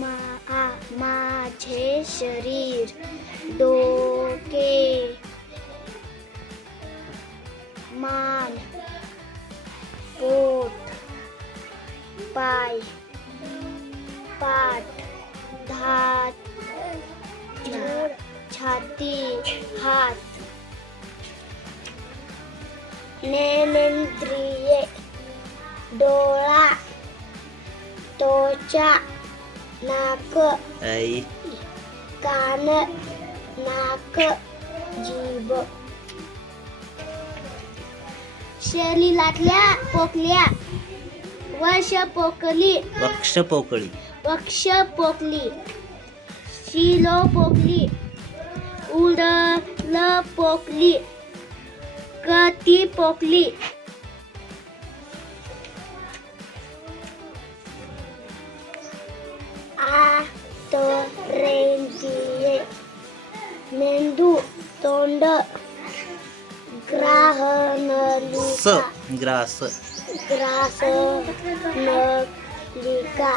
मा माझे शरीर डोके मान पोट पाय पाठ धात छाती हात ज्ञानेंद्रिये डोळा त्वचा नाक आई कान नाक जीभ शरीरातल्या पोकल्या वश पोकली वक्ष पोकळी वक्ष पोकली शिलो पोकली उडल पोकली कती पोकली मेंदू तोंड ग्राहनलिका. स ग्रास. ग्रास नलिका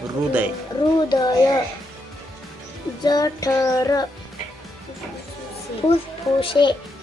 हृदय. हृदय. जठर. फुफ्फुसे